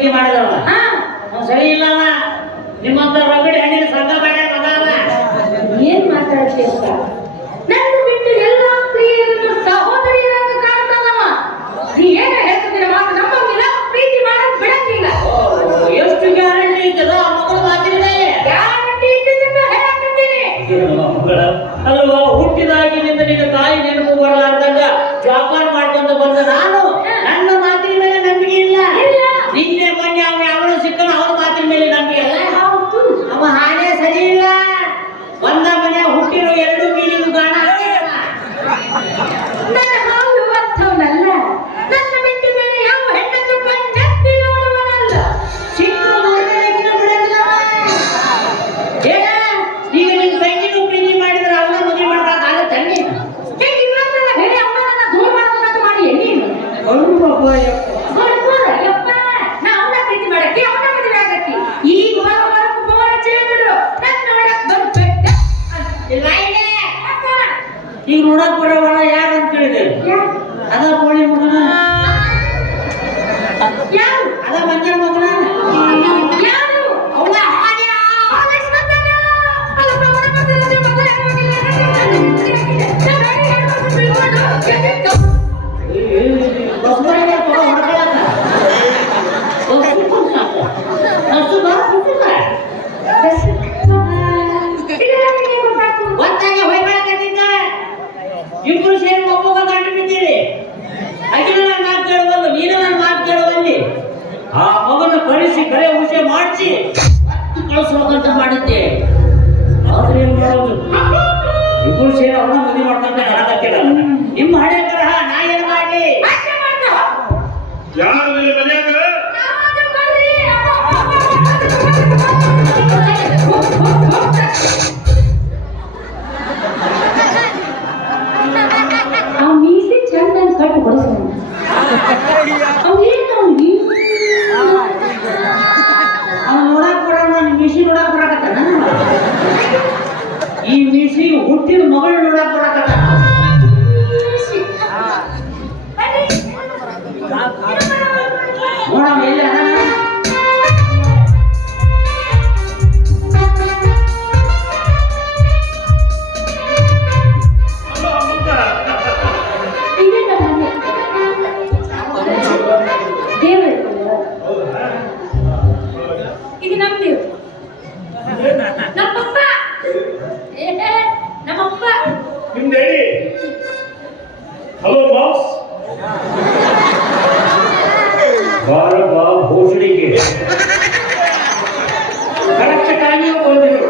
ಪ್ರೀತಿ ಮಾಡಿದವ ಸರಿ ಇಲ್ಲವ ನಿಮ್ಮಂತ ರಗಡಿ ಹಣ್ಣಿನ ಸಂಘ ಮಾಡ್ಯಾರ ಏನ್ ಮಾತಾಡ್ತೀಯಪ್ಪ ನನ್ನ ಬಿಟ್ಟು ಎಲ್ಲ ಸ್ತ್ರೀಯರನ್ನು ಸಹೋದರಿಯರನ್ನು ಕಾಣ್ತಾನವ ನೀ ಏನ ಹೇಳ್ತಿದ್ದೀರ ಮಾತು ನಮ್ಮಂಗಿಲ್ಲ ಪ್ರೀತಿ ಮಾಡಕ್ ಬಿಡಂಗಿಲ್ಲ ಎಷ್ಟು ಗ್ಯಾರಂಟಿ ಇದ್ದಲ್ಲ ಆ ಮಗಳು ಮಾತಿದೆ ಗ್ಯಾರಂಟಿ ಇದ್ದಿದ್ದನ್ನ ಹೇಳಕತ್ತೀನಿ ಅಲ್ವಾ ಹುಟ್ಟಿದಾಗಿನಿಂದ ನಿನ್ನ ತಾಯಿ ನೆನಪು ಬರಲಾರ್ದಾಗ ಜೋಪಾನ ಮಾಡ್ಕೊಂಡು ಬಂದ ನಾನು ನನ್ನ ಮಾತಿನ ಮೇಲೆ ನಂಬಿಕೆ ಇಲ್ಲ ನಿನ್ನೆ ಮೊನ್ನೆ ಅವ ಯಾವನು ಸಿಕ್ಕನು ಅವನ ಮಾತಿನ ಮೇಲೆ ನಂಬಿಕೆ ಇಲ್ಲ ಅವ ಹಾಗೆ ಸರಿ ಇಲ್ಲ ಒಂದ ಮನೆ ಹುಟ್ಟಿರೋ ಎರಡು ಮೀನಿನ ಗಾಣ ನನ್ನ ಹಾಲು ಅರ್ಥವನಲ್ಲ ನನ್ನ ಬಿಟ್ಟು ಬೇರೆ ಯಾವ ಹೆಣ್ಣನ್ನು ಕಣ್ಣೆತ್ತಿ ನೋಡುವನಲ್ಲ ಚಿಕ್ಕ ನೋಡಬೇಕಿನ ಬಿಡಲ್ಲ ಈಗ ನಿನ್ ತಂಗಿನೂ ಪ್ರೀತಿ ಮಾಡಿದ್ರೆ ಅವನ ಮದುವೆ ಮಾಡ್ಬೇಕಾಗತ್ತೆ ಹೇಗೆ ಇವತ್ತಲ್ಲ ಹೇಳಿ ಅಮ್ಮನನ್ನ ದೂರ ಮಾಡೋದು ಮಾಡಿ ಎಣ್ಣೀನು ಯಪ್ಪ ನಾ ಅವನ ಪ್ರೀತಿ ಮಾಡಕ್ಕೆ ಅವನ ಮದುವೆ ಆಗಕ್ಕೆ ಈಗ ಬರೋವರೆಗೂ ಬೋರ ಚೇಬಿಡು ನನ್ನ ನೋಡಕ್ ಬರ್ಬೇಡ ಇಲ್ಲ ಈಗ ನೋಡಕ್ ಬರೋವರ ಯಾರು ಅಂತ ಹೇಳಿದೆ ಅದ ಕೋಳಿ ಮಗನ ಯಾರು ಅದ ಮಂಜನ ಮಗನ ಯಾರು ಅವನ ಇಬ್ರು ಸೇರಿ ಒಬ್ಬಗ ಗಂಟು ಬಿದ್ದೀರಿ ಅಗಿನ ನನ್ನ ಮಾತು ಕೇಳುವಲ್ಲ ನೀನು ನನ್ನ ಮಾತು ಕೇಳುವಲ್ಲಿ ಆ ಮಗನ ಕಳಿಸಿ ಕರೆ ಹುಷೆ ಮಾಡಿಸಿ ಕಳಿಸ್ಬೇಕಂತ ಮಾಡಿದ್ದೆ ಆದ್ರೆ ಏನ್ ಮಾಡೋದು ಇಬ್ರು ಸೇರಿ ಅವನ ಮದುವೆ ಮಾಡ್ಕೊಂತ ನನಗತ್ತಿಲ್ಲ ನಿಮ್ಮ ಹಣೆ ಬರಹ ನಾ ಏನ್ ಮಾಡಿ ಯಾರು ಮನೆಯಾಗ ಆ ಮೀಸೆ ಚಂದ ಕಟ್ಟು ಕೊಡಿಸೋಣ ಅವ್ನು ನೋಡಕ್ ಬರೋಣ ಮಿಷಿ ನೋಡಕ್ ಬರಕತ್ತಾನ ಈ ಮಿಷಿ ಹುಟ್ಟಿದ ಮಗಳು ನೋಡಕ್ ಬರಕತ್ತಾನ ನೋಡವ ಎಲ್ಲಿ ಅದಾನ ಇದು ನಮ್ಮ ದೇವ್ರು ನಮ್ಮಪ್ಪ ನಮ್ಮಪ್ಪ ನಿಮ್ದು ಹೇಳಿ ಹಲೋ ಬಾಸ್ ಬಾರ ಬಾ ಭೋಸಡಿಗೆ ಕರೆಕ್ಟ್ ಟೈಮಿಗೆ ಬಂದಿರು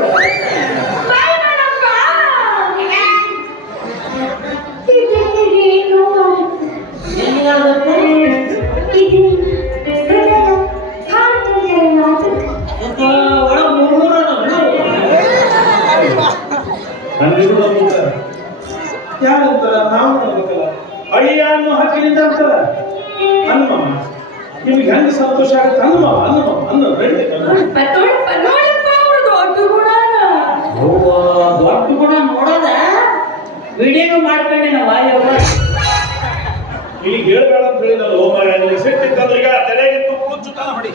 ಯಾರಂತಾರ ನಾವು ನೋಡ್ಬೇಕಲ್ಲ ಅಳಿಯ ಅನ್ನೋ ಹಕ್ಕಿನಿಂದ ಅಂತಾರ ಹನುಮ ನಿಮ್ಗೆ ಹೆಂಗ್ ಸಂತೋಷ ಆಗುತ್ತೆ ಹನುಮ ಹನುಮ ಅನ್ನ ರೆಡ್ಡಿ ದೊಡ್ಡ ಗುಣ ನೋಡೋದ ವಿಡಿಯೋ ಮಾಡ್ಕೊಂಡೆ ನಾವು ಈಗ ಹೇಳ್ಬೇಡ ಅಂತ ಹೇಳಿದಲ್ಲ ಹೋಮ ಸಿಟ್ಟಿತ್ತಂದ್ರೆ ಈಗ ತಲೆಗೆ ತುಪ್ಪು ಚುತ್ತಾನ ಹೊಡಿ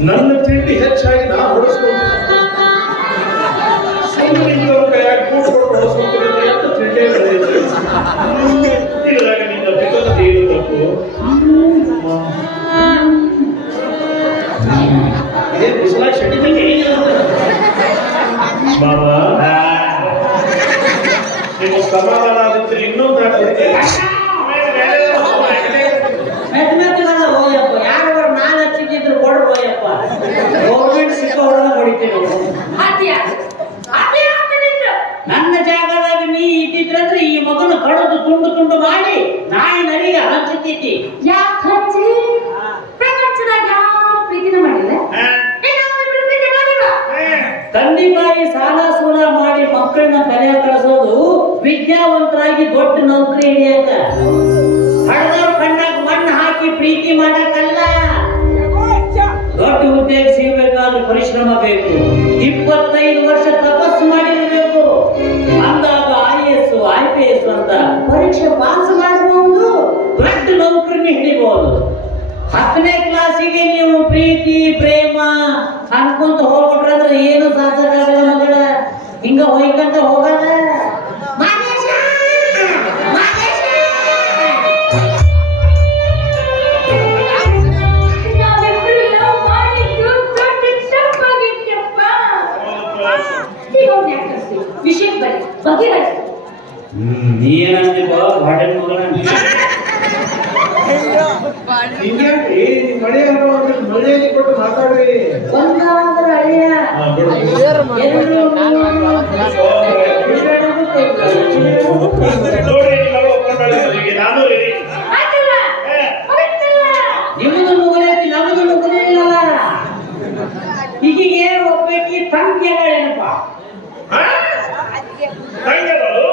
ನನ್ನ ತಿಂಡಿ ಹೆಚ್ಚಾಗಿ ನಾ ಹೊಡಿಸ್ಕೊಂಡು ಕೈಯಾಗಿ ಕೂಡ್ಕೊಂಡು ಹೊಡಿಸ್ಕೊಂಡ್ರೆ ಅಂತ ತಿಂಡಿ ಇದ್ರಾಗ ನಿನ್ನ ಬಿದ್ದದ್ದು ಏನು ತಪ್ಪು ಇದೇ ಬಿಸಿಲಾಗ ಶೆಟ್ಟಿದ್ದಂಗೆ ಮಾವ ನಿಮ್ಮ ಸಮಾಧಾನ ಆದಿದ್ರೆ ಇನ್ನೊಂದು ಹೋಯಪ್ಪ ಯಾರು ನಾನು ಹಚ್ಚಿದ್ರು ಕೊಡ್ರು ಹೋಯಪ್ಪ ಗೌರ್ಮೆಂಟ್ ಸಿಕ್ಕ ಹೊಡೆದ ಹೊಡಿತೀನಿ ನನ್ನ ಜಾಗದಾಗ ನೀ ಇದ್ದಿದ್ರಂದ್ರೆ ಈ ಮಗನ ಕಡದು ತುಂಡು ತುಂಡು ಮಾಡಿ ನಾಯಿ ನರಿಗೆ ಹಂಚುತ್ತಿದ್ದಿ ಯಾಕೆ ಹಚ್ಚಿ ಪ್ರಪಂಚದಾಗ ಯಾವ ಪ್ರೀತಿನ ಮಾಡಿಲ್ಲ ತಂದೆ ತಾಯಿ ಸಾಲ ಸೂಲ ಮಾಡಿ ಮಕ್ಕಳನ್ನ ಕಲಿಯ ಕಳಿಸೋದು ವಿದ್ಯಾವಂತರಾಗಿ ದೊಡ್ಡ ನೌಕರಿ ಹಿಡಿಯಾಕ ಹಡದ ಪರೀಕ್ಷೆ ಪಾಸ್ ಮಾಡಬಹುದು, ದೊಡ್ಡ ನೌಕರನ್ನ ಹಿಡಿಬಹುದು. 10ನೇ ಕ್ಲಾಸಿಗೆ ನೀವು ಪ್ರೀತಿ ಪ್ರೇಮ ಅನ್ಕೊಂತ ಹೋಗ್ಬಿಟ್ರಂದ್ರೆ ಏನು ಸಾಧಕಾಗಲ್ಲ ಮಗಳ. ಹಿಂಗ ಹೊಯ್ಕಂತ ಹೋಗಲ್ಲ. ಮಾದೇಶ, ಮಾದೇಶ. ನಾವಿಬ್ರು love ಮಾಡಿದ್ದು ದೊಡ್ಡ ತಪ್ಪಾಗಿತ್ತಪ್ಪ. ಈಗ ಅವ್ನ್ ಯಾಕ್ ಕರ್ಸ್ತಿ? ವಿಷಯಕ್ಕೆ ಬನ್ನಿ, ಬಗೆಹರಿಸಿ. ನೀ ಏನಂತೀವ ಹೊಡೆನ್ ಮಗಳ? ಹಿಂಗ್ಯಾಕ್ರಿ ಮಳೆ ಅನ್ನೋ ಅಂದ್ರೆ ಮಳೆಯಲ್ಲಿ ಕೊಟ್ಟು ಮಾತಾಡ್ರಿ. ಒಂದಾದ್ರ ಅಳಿಯ ಎರಡು ನೋಡಿ ನಿಮ್ಮೆಲ್ಲ ಒಪ್ಕೊಂಡಾಳಿದ್ರು. ಈಗ ನಾನು ready. ಆಯ್ತಲ್ಲ, ಮುಗಿತಲ್ಲ. ನಿಮ್ಮದು ಮುಗಲೈತಿ, ನಮ್ಮದು ಮುಗಲಿಲ್ಲ. ಈಗಿಗೆ ಒಬ್ಬಾಕಿ ತಂಗಿ ಏನಪ್ಪ ಹಾ? ತಂಗಿಯವರು?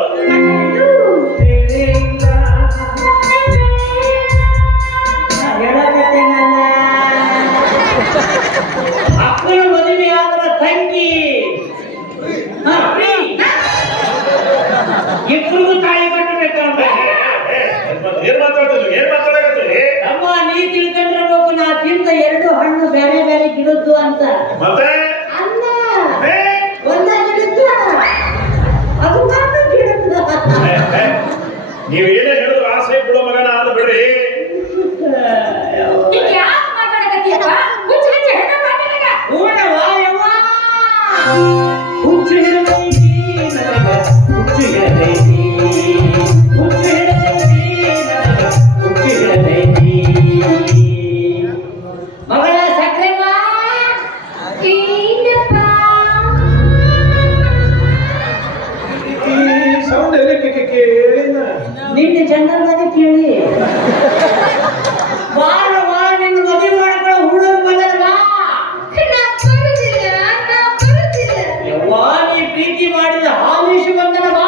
ಹೇಳಕತ್ತೇನಲ್ಲ, ಅಕ್ಕನ ಮದುವೆ ಆದ್ರ ತಂಗಿ ಇಬ್ಬರಿಗೂ ತಾಯಿ ಕಟ್ಟಬೇಕಂತ. ಏನ್ ಮಾತಾಡ್ತಿದ್ರು? ಏನ್ ಮಾತಾಡಕತ್ತೀರಿ? ಅಮ್ಮ ನೀ ತಿಳ್ಕೊಂಡಿರ್ಬೇಕು, ನಾ ತಿಂದ 2 ಹಣ್ಣು ಬೇರೆ ಬೇರೆ ಗಿಡದ್ದು ಅಂತ. ಮತ್ತೆ ಅಲ್ಲ, ಏ? ಒಂದ ಗಿಡದ್ದು, ಅದು ಮಾತ್ರ ಗಿಡದ್ದು. ನೀವ್ ಏನೇ ಹೇಳಿದ್ರು ಆಸೆ ಬಿಡೋ ಮಗನ ಆದ ಬಿಡ್ರಿ. ಈಗ ಯಾಕ್ ಮಾತಾಡಕತ್ತೀಯಪ್ಪ? ಹುಚ್ಚು ಹುಚ್ಚು ಹೆಣ್ಣ ಮಾತಾಡಕ. ಹೂನವ್ವ, ಯವ್ವ. ಹುಚ್ಚು ಹಿಡಿದೈತಿ ನನಗ, ಹುಚ್ಚು ಹಿಡಿದೈತಿ, ಹುಚ್ಚು ಹಿಡಿದೈತಿ ನನಗ, ಹುಚ್ಚು ಹಿಡಿದೈತಿ. ಮಗಳ ಸಕ್ರೆಮ್ಮ, ಏನಪ್ಪ? ಈ ಸೌಂಡ್ ಎಲ್ಲ ಕೇಳಿನ ನಿನ್ನೆ ಜನರದಾಗ ಕೇಳಿ ವಾರವ ನಿನ್ನ ಮದುವೆ ಮಾಡ್ಕೊಳ್ಳೋ ಹುಡುಗ ಬಂದಲ್ವಾ? ನಾ ಬರುದಿಲ್ಲ, ನಾ ಬರುದಿಲ್ಲ. ಯವ್ವ ನೀ ಪ್ರೀತಿ ಮಾಡಿದ ಆಮಿಷ ಬಂದನವಾ?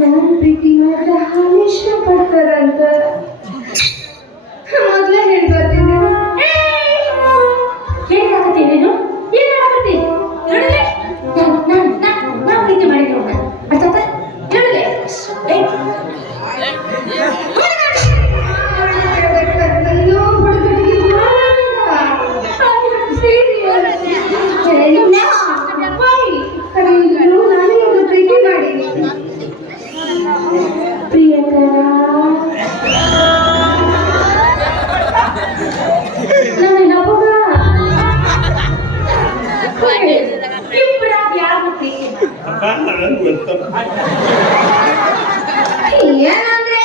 ನಾನು ಪ್ರೀತಿ ಮಾಡಿದ್ರೆ ಹಾಲು ಇಷ್ಟಪಡ್ತಾರಂತ ಮೊದ್ಲೇ ಹೇಳ್ಬಾರ್ದೇನೆ. ಏನಾಗತ್ತೆ ನೀನು? ಏನಾಗತ್ತೆ? ಹೇಳಲೆ. ನಾನು ಪ್ರೀತಿ ಮಾಡಿದ್ದೆ ಅವ್ನ. ಅರ್ಥಾತ? ಹೇಳಲೆ. ಅಯ್ಯೋ ಹುಡುಗನಿಗೆ ನಾನೇ ಒಂದು ಪ್ರೀತಿ ಮಾಡಿದ್ದೀನಿ. ಪ್ರಿಯಕರ, ನನ್ನ ಮಗ ಇಬ್ಬರಾಗ ಯಾರು ಪ್ರೀತಿ ಏನಂದ್ರೆ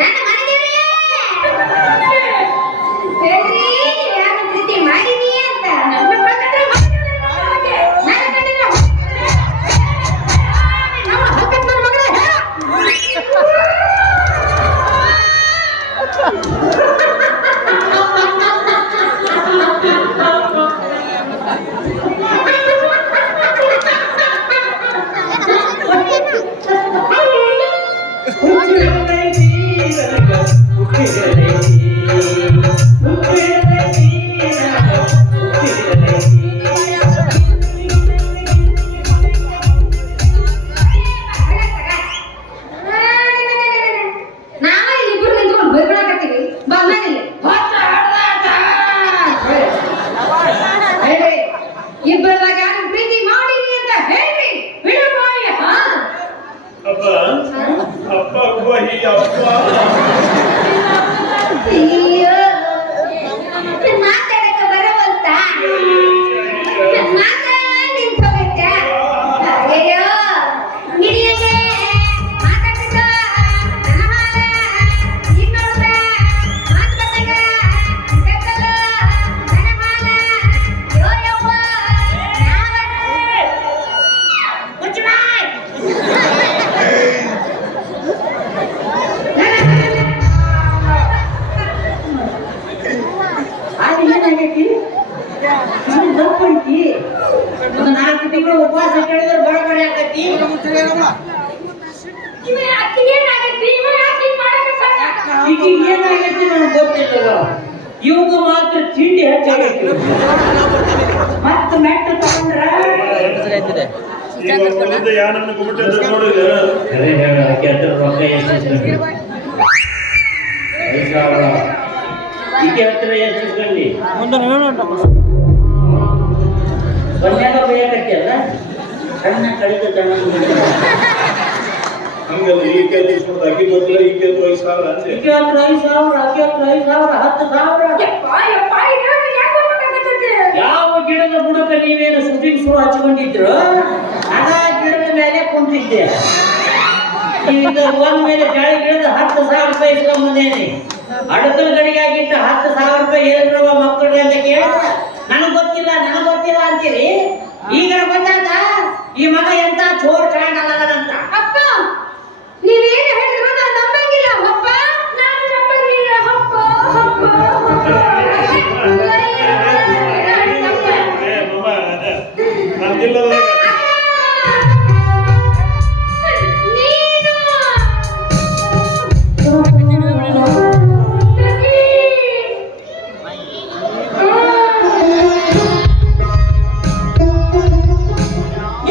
ನನ್ನ ಮನೆಗೆ ಹೇಳ್ರಿ ಯಾರು ಪ್ರೀತಿ ಮಾಡಿದೀ ಅಂತ. ಇಬ್ಬರದಾಗ ಯಾರು ಪ್ರೀತಿ ಮಾಡಿರಿ ಅಂತ ಹೇಳ್ರಿ. ಬಿಡುವಾಯ ಅಪ್ಪ ಅಪ್ಪ ಗುಹಿ ಅಪ್ಪ ಅಯ್ಯೋ ಮಾತಾಡಕ ಬರವಲ್ತ ಮಾತಾಡ ನಿಂತೋಗೈತೆ. ಅಯ್ಯೋ ಹಿಡಿಯಲ್ಲ ಈಗ ಏನಾಗೈತಿ ನನಗೆ ಗೊತ್ತಿಲ್ಲ. ಇವಾಗ ಮಾತ್ರ ತಿಂಡಿ ಹೆಚ್ಚಾಗೈತಿ. ಮತ್ತೆ ಮೆಟ್ಟ ತಗೊಂಡ್ರ ಯಾರನ್ನು ಗುಮ್ಮಟ ನೋಡಿದ್ರೆ ಅದೇ ಹೇಳ ಆಕೆ ಹತ್ರ ರೊಕ್ಕ ಎಷ್ಟು 5,000 ಈಕೆ ಹತ್ರ ಎಷ್ಟು ಇಸ್ಕೊಂಡಿ ಸೊನ್ಯಾಗ ಬೇಕಲ್ಲ ಸಣ್ಣ ಕಡಿತ ಹಂಗಲ್ಲ ಈ ಕೆಲ್ಸ ಇಸ್ಕೊಂಡು ಅಕ್ಕಿ ಗೊತ್ತಿಲ್ಲ ಈ ಕೆಲ್ಸ 5,000 ಅಂತೆ ಈಕೆ ಹತ್ರ 5,000 ಆಕೆ ಹತ್ರ 5,000 10,000 ಯಾವ ಗಿಡದ ಬುಡಕ ನೀವೇನು ಶೂಟಿಂಗ್ ಶೋ ಹಚ್ಕೊಂಡಿದ್ರು ಅದ ಗಿಡದ ಮೇಲೆ ಕುಂತಿದ್ದೆ. ಈಗ ಒಂದ್ ಮೇಲೆ ಜಾಳಿ ಗಿಡದ 10,000 ರೂಪಾಯಿ ಇಸ್ಕೊಂಬಂದೇನಿ. ಅಡಕಲ್ ಗಡಿಗೆ ಆಗಿಟ್ಟು 10,000 ರೂಪಾಯಿ ಹೇಳಿದ್ರವ ಮಕ್ಕಳಿಗೆ ಅಂತ ಕೇಳಿ ನನಗ್ ಗೊತ್ತಿಲ್ಲ ಅಂತೀರಿ. ಈಗ ಗೊತ್ತಾಗ ಈ ಮಗ ಎಂತ ಚೋರ್ ಚಾಂಡ್ ಅಲ್ಲದಂತ. ಅಪ್ಪ ನೀವೇನು ಹೇಳಿದ್ರು ನಾನು ನಂಬಂಗಿಲ್ಲ ಅಪ್ಪ, ನಾನು ನಂಬಂಗಿಲ್ಲ ಅಪ್ಪ.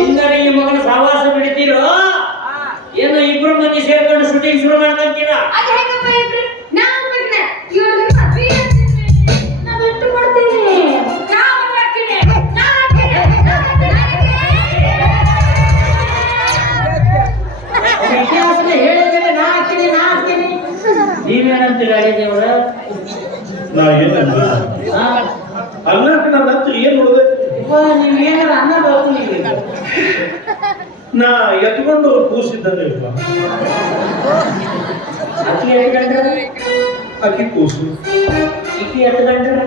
ಇಂದರೆ ಈ ಮಗನ ಸಹವಾಸ ಬಿಡ್ತೀರೋ ಏನು ಇಬ್ರು ಮಂದಿ ಸೇರ್ಕೊಂಡು ಶೂಟಿಂಗ್ ಶುರು ಮಾಡ್ಕೊಂತೀರಾ? ಇತಿಹಾಸನೇ ಹೇಳಿದ್ರೆ ನಾ ಹಾಕ್ತೀನಿ. ನೀವೇನಂತೀರ ದೇವರ? ನಾ ಏನಲ್ಲ ಅನ್ನಕ್ಕೆ ನನ್ನ ಹತ್ರ ಏನ್ ನೋಡ್ಬೇಕು ನೀವ್ ಏನಾರ ಅನ್ನ ಬರ್ತೀನಿ. ನಾ ಎತ್ಕೊಂಡು ಕೂಸಿದ್ದಂಗೆ ಅಕ್ಕಿ ಎತ್ಕೊಂಡ್ರ ಅಕ್ಕಿ ಕೂಸು ಇಕ್ಕಿ ಎತ್ಕೊಂಡ್ರ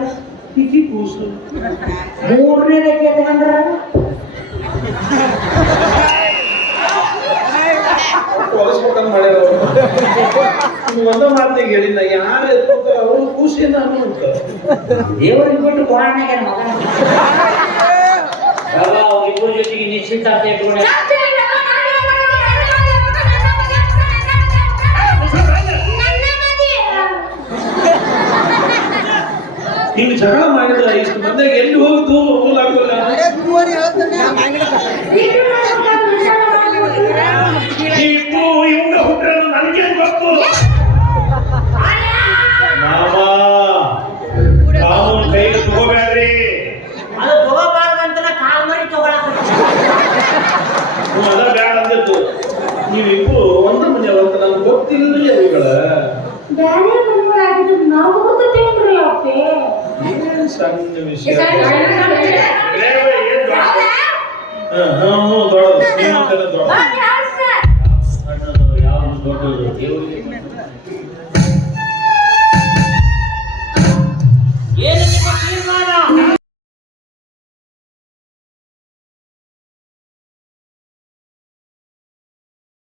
ಇಕ್ಕಿ ಕೂಸು ಮೂರನೇ ರೇಖೆ ಎತ್ಕೊಂಡ್ರ ಹೊಲಸ್ಬೇಕಂತ ಮಾಡ್ಯಾರ ಒಂದ ಮಾತಿಗೆ ಹೇಳಿ ನಾ ಯಾರು ಎತ್ಕೊತಾರ ಅವರು ಕೂಸಿನ ಅನ್ನುವಂತ ದೇವರಿಗೆ ಬಿಟ್ಟು ಪುರಾಣಿಗೆ ಮಗ ಅವ್ರಿಬ್ಬರ ಜೊತೆಗೆ ನಿಶ್ಚಿತಾರ್ಥ ಇಟ್ಕೊಂಡ ಹಿಂಗ್ ಜಗಳ ಮಾಡಿದ್ರ ಇಷ್ಟು ಮಂದಿಗೆ ಎಲ್ಲಿ ಹೋಗುದು ಹೋಗ್ಲಾಗೋಲ್ಲ ಇವಂಗ ಹುಟ್ರ ನನಗೇನ್ ಗೊತ್ತು ಕಾನೂನು ಕೈಗೆ ತಗೋಬೇಡ್ರಿ ಅದು ತಗೋಬಾರ್ದಂತ ಕಾಲ್ ಮಾಡಿ ತಗೊಳಕ ಅದ ಬ್ಯಾಡ ಅಂದಿತ್ತು ನೀವಿಬ್ರು ಒಂದ ಮನೆ ಅಂತ ನಮ್ಗೆ ಗೊತ್ತಿಲ್ಲ ಇವುಗಳ ಏನ್ ಸಣ್ಣ ವಿಷಯ ದೊಡ್ಡದು ಶ್ರೀಮಂತನ ದೊಡ್ಡ